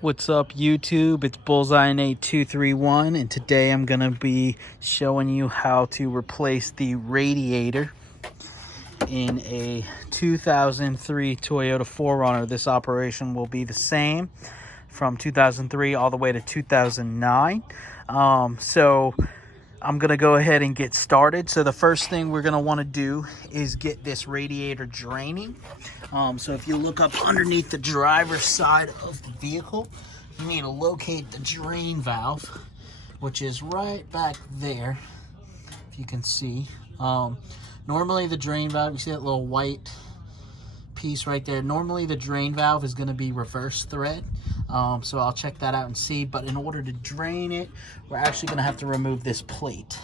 What's up, YouTube? It's Bullseye 8231, and today I'm going to be showing you how to replace the radiator in a 2003 Toyota 4Runner. This operation will be the same from 2003 all the way to 2009. So I'm going to go ahead and get started. So the first thing we're going to want to do is get this radiator draining. So if you look up underneath the driver's side of the vehicle, you need to locate the drain valve, which is right back there, if you can see. Normally the drain valve, you see that little white piece right there, normally the drain valve is going to be reverse thread. So I'll check that out and see, but in order to drain it, we're actually going to have to remove this plate.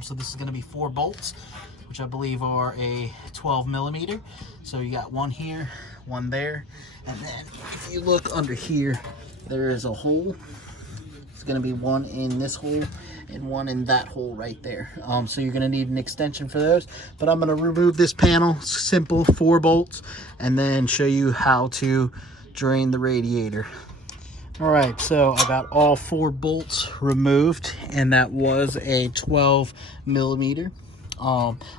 So this is going to be 4 bolts, which I believe are a 12 millimeter. So you got one here, one there, and then if you look under here, there is a hole. It's going to be one in this hole and one in that hole right there. So you're going to need an extension for those, but I'm going to remove this panel, simple 4 bolts, and then show you how to drain the radiator. All right, so I got all 4 bolts removed, and that was a 12 millimeter.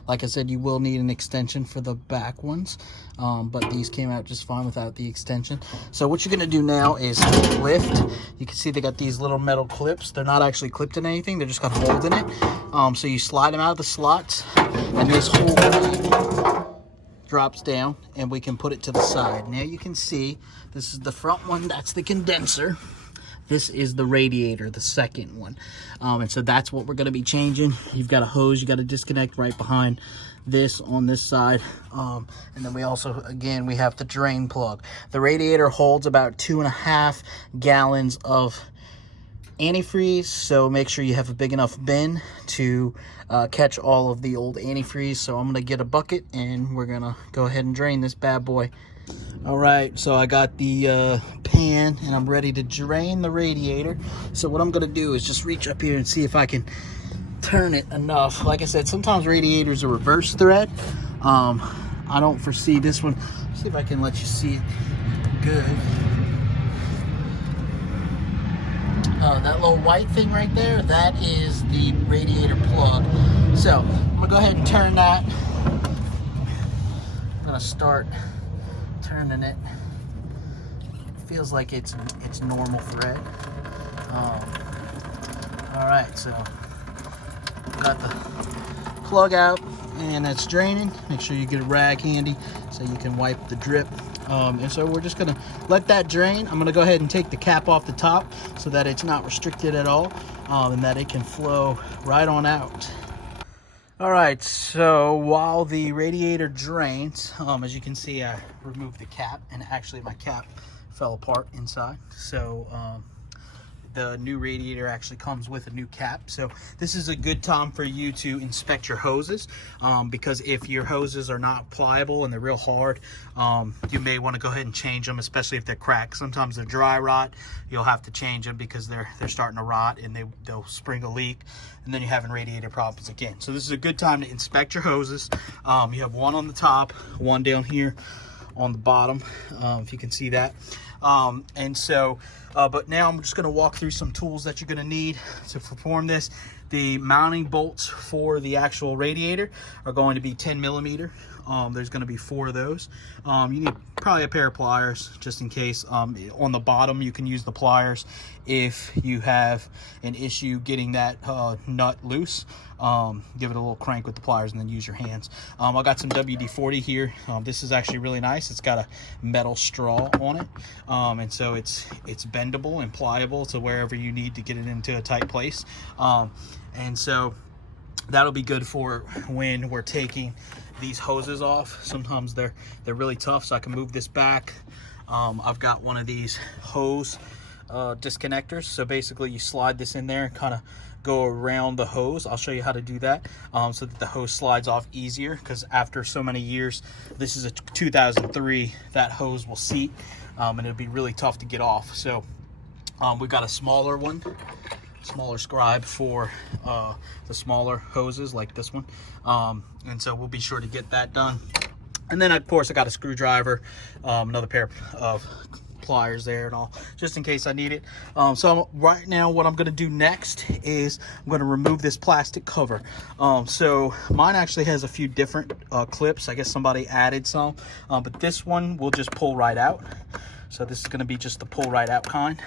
Like I said, you will need an extension for the back ones, but these came out just fine without the extension. So what you're going to do now is lift. You can see they got these little metal clips. They're not actually clipped in anything. They're just got holes in it. So you slide them out of the slots, and this whole blade drops down, and we can put it to the side. Now you can see this is the front one. That's the condenser. This is the radiator, the second one. And so that's what we're going to be changing. You've got a hose you got to disconnect right behind this on this side. And then we also, again, we have the drain plug. The radiator holds about 2.5 gallons of antifreeze, so make sure you have a big enough bin to catch all of the old antifreeze. So I'm going to get a bucket, and we're going to go ahead and drain this bad boy. All right, so I got the pan, and I'm ready to drain the radiator. So what I'm going to do is just reach up here and see if I can turn it enough. Like I said, sometimes radiators are reverse thread. I don't foresee this one. See if I can let you see it good. That little white thing right there, that is the radiator plug. So I'm going to go ahead and turn that. I'm going to start turning it. It feels like it's normal thread. All right, so got the plug out, and it's draining. Make sure you get a rag handy so you can wipe the drip. And so we're just gonna let that drain. I'm gonna go ahead and take the cap off the top so that it's not restricted at all, and that it can flow right on out. All right, so while the radiator drains, as you can see, I removed the cap, and actually my cap fell apart inside. So the new radiator actually comes with a new cap. So this is a good time for you to inspect your hoses, because if your hoses are not pliable and they're real hard, you may want to go ahead and change them, especially if they're cracked. Sometimes they're dry rot. You'll have to change them because they're starting to rot, and they'll spring a leak, and then you're having radiator problems again. So this is a good time to inspect your hoses. You have one on the top, one down here on the bottom, if you can see that. But now I'm just going to walk through some tools that you're going to need to perform this. The mounting bolts for the actual radiator are going to be 10 millimeter. There's going to be 4 of those. You need probably a pair of pliers just in case. On the bottom, you can use the pliers if you have an issue getting that nut loose. Give it a little crank with the pliers, and then use your hands. I got some WD-40 here. This is actually really nice. It's got a metal straw on it, and so it's bendable and pliable to wherever you need to get it into a tight place. And so that'll be good for when we're taking these hoses off. Sometimes they're really tough, so I can move this back. I've got one of these hose disconnectors. So basically you slide this in there and kind of go around the hose. I'll show you how to do that, so that the hose slides off easier, because after so many years, this is a 2003, that hose will seat, and it'll be really tough to get off. So we've got a smaller one, smaller scribe for the smaller hoses like this one, and so we'll be sure to get that done. And then of course I got a screwdriver, another pair of pliers there and all, just in case I need it. So right now what I'm going to do next is I'm going to remove this plastic cover. So mine actually has a few different clips. I guess somebody added some, but this one will just pull right out. So this is going to be just the pull right out kind.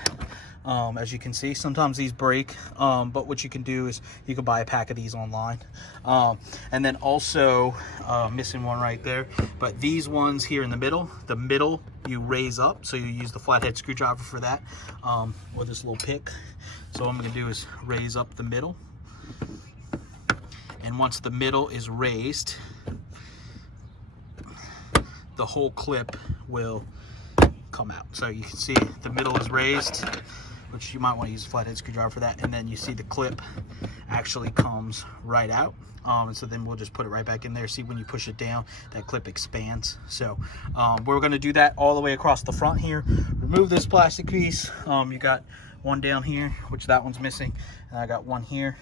As you can see, sometimes these break, but what you can do is you can buy a pack of these online. And then also, missing one right there, but these ones here in the middle you raise up, so you use the flathead screwdriver for that, or this little pick. So what I'm going to do is raise up the middle, and once the middle is raised, the whole clip will come out. So you can see the middle is raised, which you might want to use a flathead screwdriver for that, and then you see the clip actually comes right out. And so then we'll just put it right back in there. See, when you push it down, that clip expands. So we're going to do that all the way across the front here. Remove this plastic piece. You got one down here, which that one's missing, and I got one here.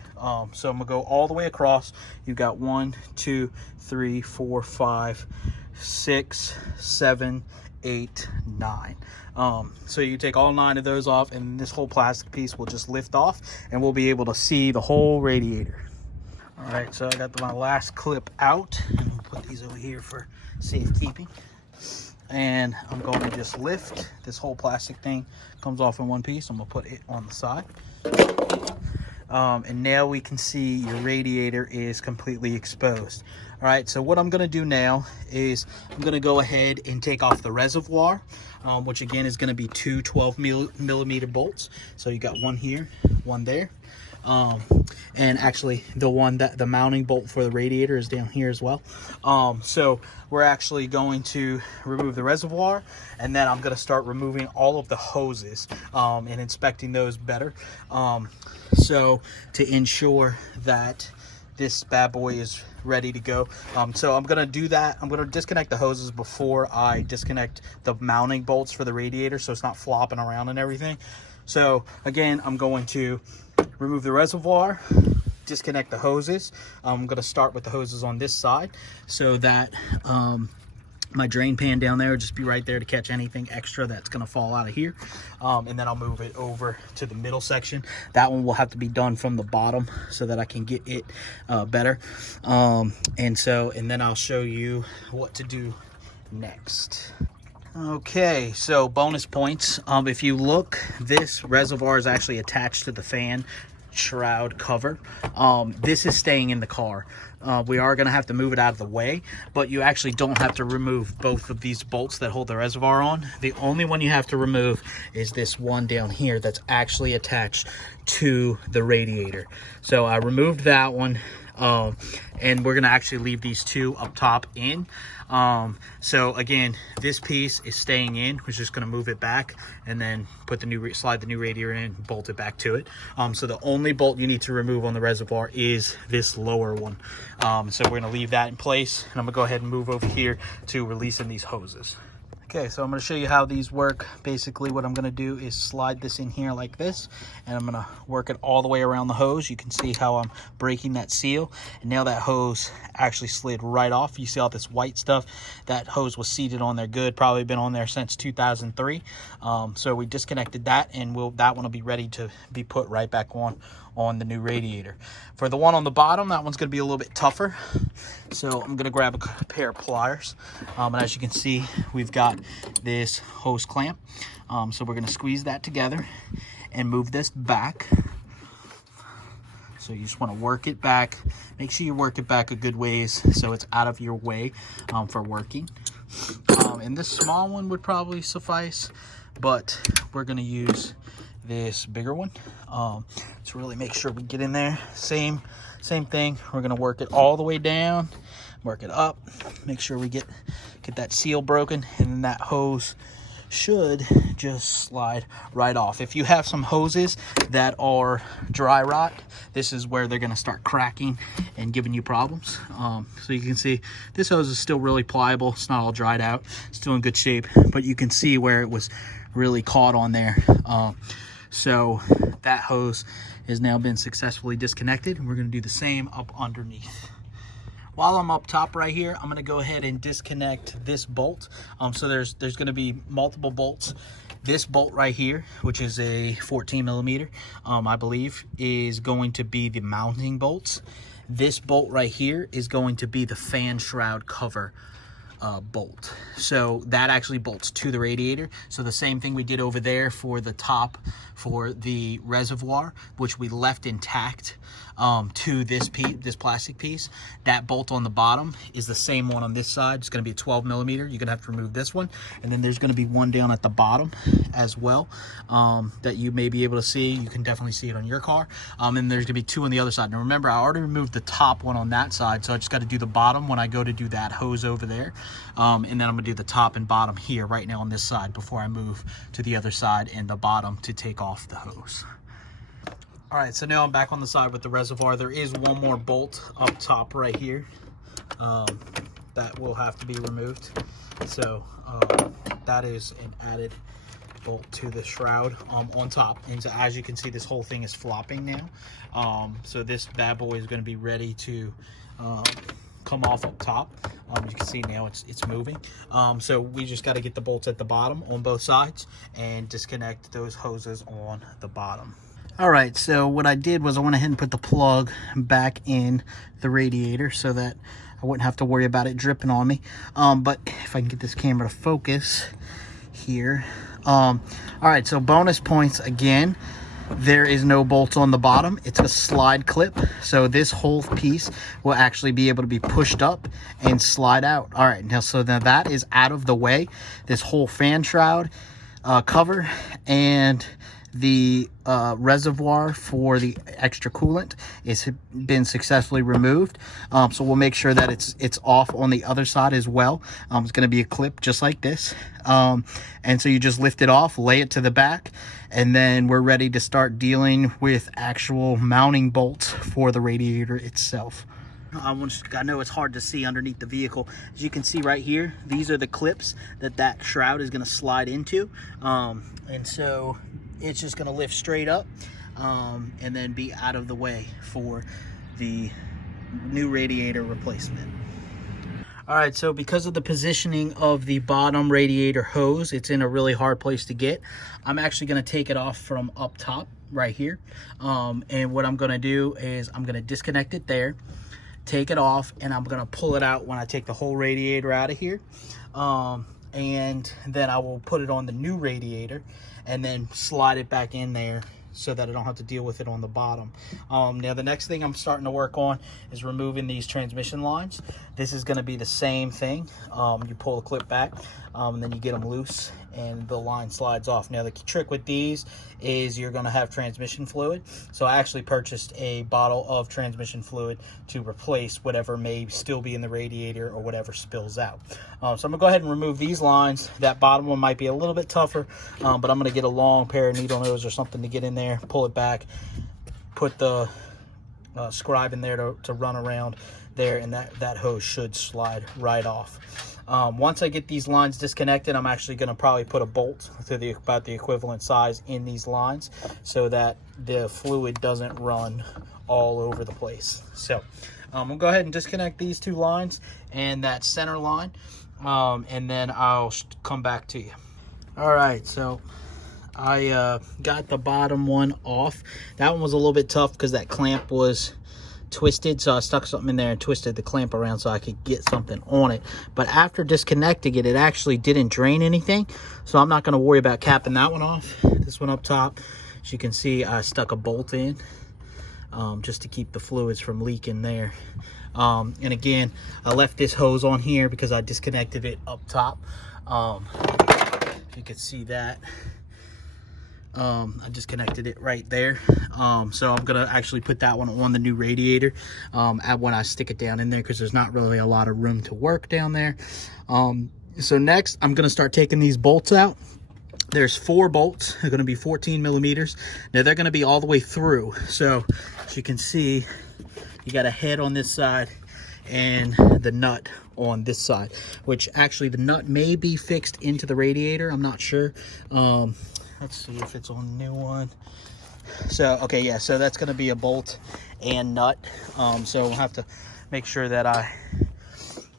So I'm gonna go all the way across. You've got 1, 2, 3, 4, 5, 6, 7, 8, 9. So you take all 9 of those off, and this whole plastic piece will just lift off, and we'll be able to see the whole radiator. All right, so I got my last clip out. I'll put these over here for safekeeping. And I'm going to just lift this whole plastic thing. Comes off in one piece. I'm gonna put it on the side. And now we can see your radiator is completely exposed. All right, so what I'm gonna do now is I'm gonna go ahead and take off the reservoir, which again is gonna be two 12mm bolts. So you got one here, one there. And actually the mounting bolt for the radiator is down here as well. So we're actually going to remove the reservoir, and then I'm going to start removing all of the hoses, and inspecting those better. So to ensure that this bad boy is ready to go. So I'm going to do that. I'm going to disconnect the hoses before I disconnect the mounting bolts for the radiator, so it's not flopping around and everything. So again, I'm going to remove the reservoir, disconnect the hoses. I'm going to start with the hoses on this side, so that my drain pan down there will just be right there to catch anything extra that's going to fall out of here. And then I'll move it over to the middle section. That one will have to be done from the bottom so that I can get it better. And then I'll show you what to do next. Okay, so bonus points. If you look, this reservoir is actually attached to the fan shroud cover. This is staying in the car. We are going to have to move it out of the way, but you actually don't have to remove both of these bolts that hold the reservoir on. The only one you have to remove is this one down here that's actually attached to the radiator. So I removed that one. And we're going to actually leave these two up top in. So again, this piece is staying in. We're just going to move it back and then put the new slide the new radiator in, bolt it back to it. So the only bolt you need to remove on the reservoir is this lower one. So we're going to leave that in place, and I'm going to go ahead and move over here to releasing these hoses. Okay, so I'm going to show you how these work. Basically, what I'm going to do is slide this in here like this, and I'm going to work it all the way around the hose. You can see how I'm breaking that seal, and now that hose actually slid right off. You see all this white stuff? That hose was seated on there good, probably been on there since 2003. So we disconnected that, and that one will be ready to be put right back on the new radiator. For the one on the bottom, that one's going to be a little bit tougher. So I'm going to grab a pair of pliers. And as you can see, we've got this hose clamp. So we're going to squeeze that together and move this back. So you just want to work it back. Make sure you work it back a good ways so it's out of your way for working. And this small one would probably suffice, but we're going to use this bigger one to really make sure we get in there. Same thing. We're going to work it all the way down, work it up, make sure we get that seal broken, and then that hose should just slide right off. If you have some hoses that are dry rot, this is where they're going to start cracking and giving you problems. So you can see this hose is still really pliable. It's not all dried out, still in good shape, but you can see where it was really caught on there. So that hose has now been successfully disconnected, and we're going to do the same up underneath. while I'm up top right here, I'm gonna go ahead and disconnect this bolt. So there's gonna be multiple bolts. This bolt right here, which is a 14 millimeter, I believe, is going to be the mounting bolts. This bolt right here is going to be the fan shroud cover bolt. So that actually bolts to the radiator. So the same thing we did over there for the top for the reservoir, which we left intact, to this plastic piece. That bolt on the bottom is the same one on this side. It's going to be a 12 millimeter. You're going to have to remove this one, and then there's going to be one down at the bottom as well, that you may be able to see. You can definitely see it on your car, and there's going to be two on the other side. Now remember, I already removed the top one on that side, so I just got to do the bottom when I go to do that hose over there, and then I'm going to do the top and bottom here right now on this side before I move to the other side and the bottom to take off the hose. All right, so now I'm back on the side with the reservoir. There is one more bolt up top right here that will have to be removed. So that is an added bolt to the shroud on top. And so as you can see, this whole thing is flopping now. So this bad boy is going to be ready to come off up top. You can see now it's moving. So we just got to get the bolts at the bottom on both sides and disconnect those hoses on the bottom. All right, so what I did was I went ahead and put the plug back in the radiator so that I wouldn't have to worry about it dripping on me. But if I can get this camera to focus here. All right, so bonus points again. There is no bolts on the bottom. It's a slide clip. So this whole piece will actually be able to be pushed up and slide out. All right, now so now that is out of the way. This whole fan shroud cover and the reservoir for the extra coolant has been successfully removed. So we'll make sure that it's off on the other side as well. It's going to be a clip just like this. And so you just lift it off, lay it to the back, and then we're ready to start dealing with actual mounting bolts for the radiator itself. I know it's hard to see underneath the vehicle. As you can see right here, these are the clips that shroud is going to slide into. And so it's just going to lift straight up and then be out of the way for the new radiator replacement. All right, so because of the positioning of the bottom radiator hose, it's in a really hard place to get. I'm actually going to take it off from up top right here. And what I'm going to do is I'm going to disconnect it there, take it off, and I'm going to pull it out when I take the whole radiator out of here. And then I will put it on the new radiator and then slide it back in there so that I don't have to deal with it on the bottom. Now the next thing I'm starting to work on is removing these transmission lines. This is going to be the same thing. You pull the clip back, and then you get them loose and the line slides off. Now the trick with these is you're going to have transmission fluid. So I actually purchased a bottle of transmission fluid to replace whatever may still be in the radiator or whatever spills out. So I'm going to go ahead and remove these lines. That bottom one might be a little bit tougher, but I'm going to get a long pair of needle nose or something to get in there, pull it back, put the scribe in there to run around there, and that hose should slide right off. Once I get these lines disconnected, I'm actually going to probably put a bolt to about the equivalent size in these lines so that the fluid doesn't run all over the place. So I'm going to go ahead and disconnect these two lines and that center line, and then I'll come back to you. All right, so I got the bottom one off. That one was a little bit tough because that clamp was twisted, so I stuck something in there and twisted the clamp around so I could get something on it. But after disconnecting it, it actually didn't drain anything, so I'm not going to worry about capping that one off. This one up top, as you can see, I stuck a bolt in just to keep the fluids from leaking there. And again, I left this hose on here because I disconnected it up top. If you could see that, I just connected it right there. So I'm gonna actually put that one on the new radiator when I stick it down in there, because there's not really a lot of room to work down there. So next I'm gonna start taking these bolts out. There's 4 bolts. They're gonna be 14 millimeters. Now they're gonna be all the way through. So as you can see, you got a head on this side and the nut on this side, which actually the nut may be fixed into the radiator. I'm not sure. Let's see if it's on the new one. So, okay, yeah, so that's going to be a bolt and nut. So we'll have to make sure that I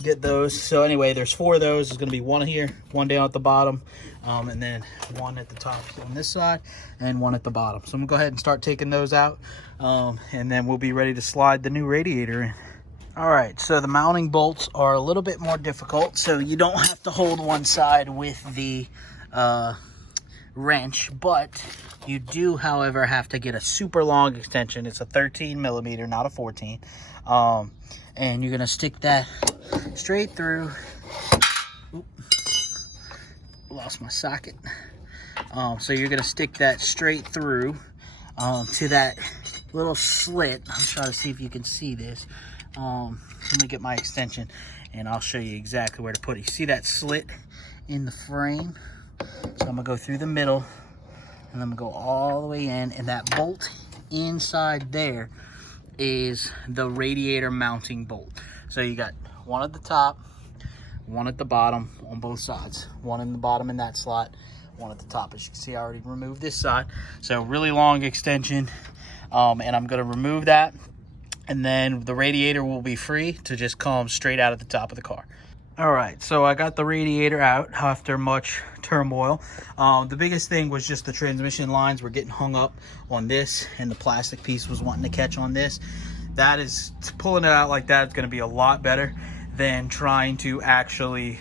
get those. So anyway, there's 4 of those. There's going to be one here, one down at the bottom, and then one at the top on this side, and one at the bottom. So I'm going to go ahead and start taking those out, and then we'll be ready to slide the new radiator in. All right, so the mounting bolts are a little bit more difficult, so you don't have to hold one side with the wrench, but you do, however, have to get a super long extension. It's a 13 millimeter, not a 14. And you're gonna stick that straight through. Oop, lost my socket. So you're gonna stick that straight through to that little slit. I'm trying to see if you can see this. Let me get my extension and I'll show you exactly where to put it. You see that slit in the frame? So I'm gonna go through the middle and I'm gonna go all the way in, and that bolt inside there is the radiator mounting bolt. So you got one at the top, one at the bottom on both sides, one in the bottom in that slot, one at the top. As you can see, I already removed this side. So really long extension, and I'm gonna remove that, and then the radiator will be free to just come straight out of the top of the car. All right, so I got the radiator out after much turmoil. The biggest thing was just the transmission lines were getting hung up on this, and the plastic piece was wanting to catch on this. That is, pulling it out like that is going to be a lot better than trying to actually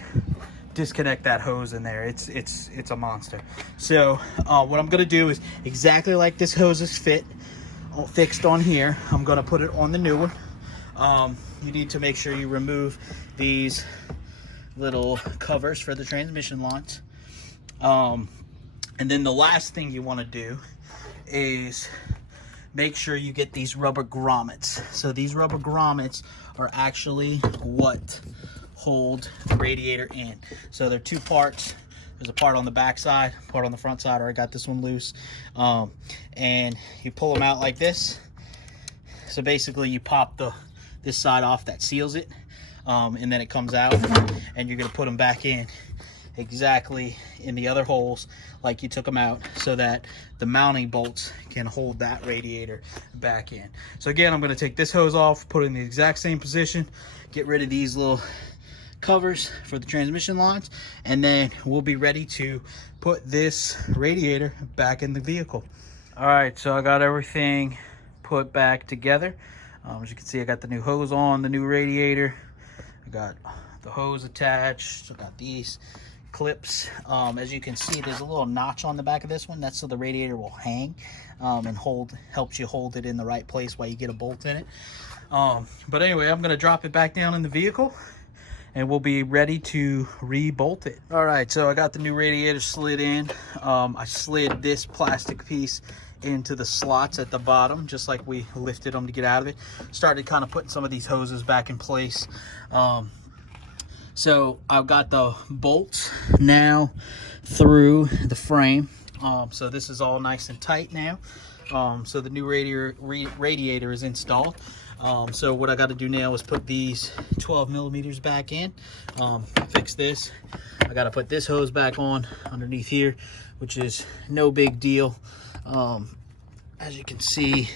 disconnect that hose in there. It's a monster. So what I'm going to do is exactly like this hose is fixed on here. I'm going to put it on the new one. You need to make sure you remove these little covers for the transmission lines, and then the last thing you want to do is make sure you get these rubber grommets. So these rubber grommets are actually what hold the radiator in. So they're 2 parts. There's a part on the back side, part on the front side, or I got this one loose, and you pull them out like this. So basically you pop this side off that seals it, and then it comes out, and you're going to put them back in exactly in the other holes like you took them out, so that the mounting bolts can hold that radiator back in. So again, I'm going to take this hose off, put it in the exact same position, get rid of these little covers for the transmission lines, and then we'll be ready to put this radiator back in the vehicle. All right, so I got everything put back together. As you can see, I got the new hose on the new radiator. I got the hose attached. I got these clips. As you can see, there's a little notch on the back of this one. That's so the radiator will hang and helps you hold it in the right place while you get a bolt in it. But anyway, I'm gonna drop it back down in the vehicle and we'll be ready to re-bolt it. All right, so I got the new radiator slid in. I slid this plastic piece into the slots at the bottom, just like we lifted them to get out of it. Started kind of putting some of these hoses back in place. So I've got the bolts now through the frame. So this is all nice and tight now. So the new radiator is installed. So what I got to do now is put these 12 millimeters back in, fix this. I got to put this hose back on underneath here, which is no big deal. As you can see,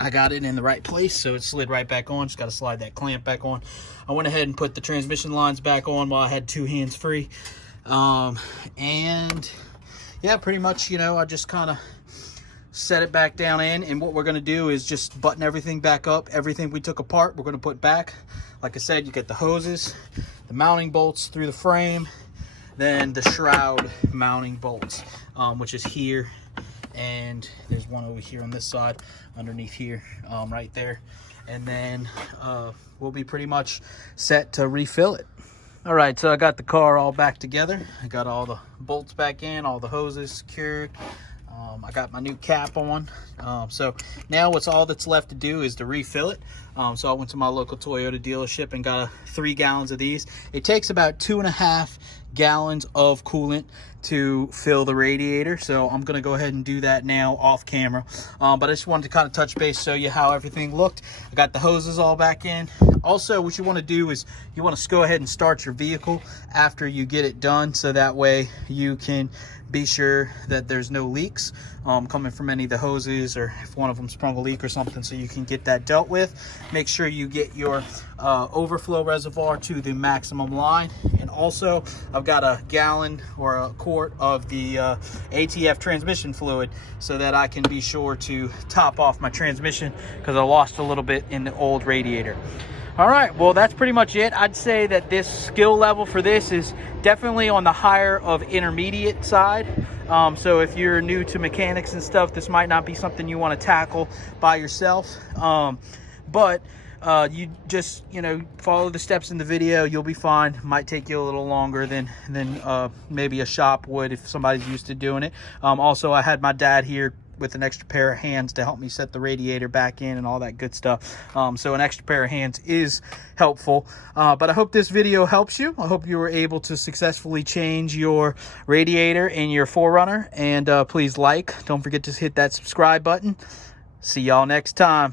I got it in the right place, so it slid right back on. Just got to slide that clamp back on. I went ahead and put the transmission lines back on while I had 2 hands free. And yeah, pretty much, you know, I just kind of set it back down in, and what we're going to do is just button everything back up. Everything we took apart, we're going to put back. Like I said, you get the hoses, the mounting bolts through the frame, then the shroud mounting bolts, which is here, and there's one over here on this side underneath here, right there, and then we'll be pretty much set to refill it. All right, so I got the car all back together. I got all the bolts back in, all the hoses secured. I got my new cap on. So now all that's left to do is to refill it. So I went to my local Toyota dealership and got 3 gallons of these. It takes about 2.5 gallons of coolant to fill the radiator. So I'm gonna go ahead and do that now off camera. But I just wanted to kind of touch base, show you how everything looked. I got the hoses all back in. Also, what you want to do is you want to go ahead and start your vehicle after you get it done, so that way you can be sure that there's no leaks coming from any of the hoses, or if one of them sprung a leak or something, so you can get that dealt with. Make sure you get your overflow reservoir to the maximum line. And also, I've got a gallon or a quart of the ATF transmission fluid, so that I can be sure to top off my transmission, because I lost a little bit in the old radiator. All right, well, that's pretty much it. I'd say that this skill level for this is definitely on the higher of intermediate side. So if you're new to mechanics and stuff, this might not be something you want to tackle by yourself. But you just, follow the steps in the video. You'll be fine. Might take you a little longer than maybe a shop would if somebody's used to doing it. Also, I had my dad here with an extra pair of hands to help me set the radiator back in and all that good stuff. So an extra pair of hands is helpful. But I hope this video helps you. I hope you were able to successfully change your radiator in your 4Runner. And please don't forget to hit that subscribe button. See y'all next time.